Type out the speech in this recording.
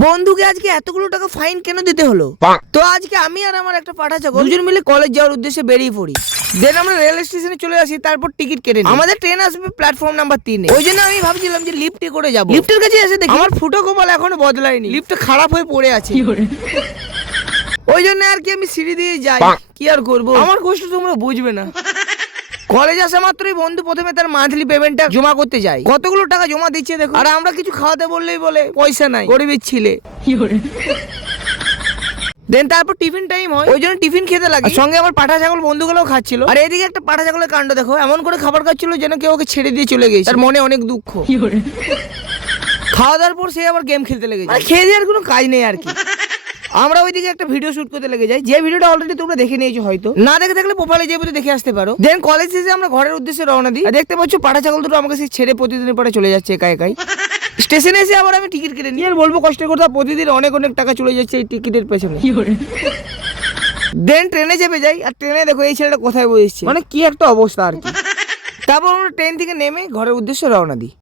বন্ধুকে আজকে এতগুলো টাকা ফাইন কেন দিতে হলো? তো আজকে আমি আর আমার একটা পাঠা ছাগল দুজন মিলে কলেজ যাওয়ার উদ্দেশ্যে বেরিয়ে পড়ি। দেন আমরা রেল স্টেশনে চলে আসি, তারপর টিকিট কেটে নিই। আমাদের ট্রেন আসবে প্ল্যাটফর্ম নাম্বার 3-এ। ওই জন্য আমি ভাবছিলাম যে লিফটে করে যাব। লিফটের কাছে এসে দেখি আমার ফুটো কপাল এখনো বদলায়নি, লিফটটা খারাপ হয়ে পড়ে আছে। ওই জন্য আর কি আমি সিঁড়ি দিয়ে যাই। কি আর করবো, আমার কষ্ট তোমরা বুঝবে না। কলেজ আসা মাত্রই বন্ধু প্রথমে তার মান্থলি পেমেন্টটা জমা করতে যায়। কতগুলো টাকা জমা দিচ্ছে দেখো। আর আমরা কিছু খাওয়াতে বললেই বলে পয়সা নাই, গরিবের ছিলে। দেন তারপর টিফিন টাইম হয়, ওই জন্য টিফিন খেতে লাগে। সঙ্গে আমার পাঠা ছাগল বন্ধুগুলোও খাচ্ছিল। আর এদিকে একটা পাঠা ছাগলের কাণ্ড দেখো, এমন করে খাবার খাচ্ছিল যেন কেউ ওকে ছেড়ে দিয়ে চলে গেছে। তার মনে অনেক দুঃখ। খাওয়া দাওয়ার পর সে আবার গেম খেলতে লেগে যায়। খেয়ে দেওয়ার কোনো কাজ নেই আর কি। আমরা ওইদিকে একটা ভিডিও শুট করতে লেগে যাই, যে ভিডিওটা অলরেডি তোমরা দেখে নিয়েছো হয়তো। না দেখে থাকলে প্রোফাইলে যেয়ে দেখে আসতে পারো। দেন কলেজ শেষে আমরা ঘরের উদ্দেশ্যে রওনা দিই। আর দেখতে পাচ্ছ পাঠা ছাগল দুটো আমাকে সেই ছেড়ে প্রতিদিনের পরে চলে যাচ্ছে একা একাই। স্টেশনে এসে আবার আমি টিকিট কেটে নিই। আর বলবো কষ্টের কথা, প্রতিদিন অনেক অনেক টাকা চলে যাচ্ছে এই টিকিটের পেছনে। দেন ট্রেনে চেপে যাই, আর ট্রেনে দেখো এই ছেলেটা কোথায় বসেছে, মানে কি একটা অবস্থা আর কি। তারপর আমরা ট্রেন থেকে নেমে ঘরের উদ্দেশ্যে রওনা দিই।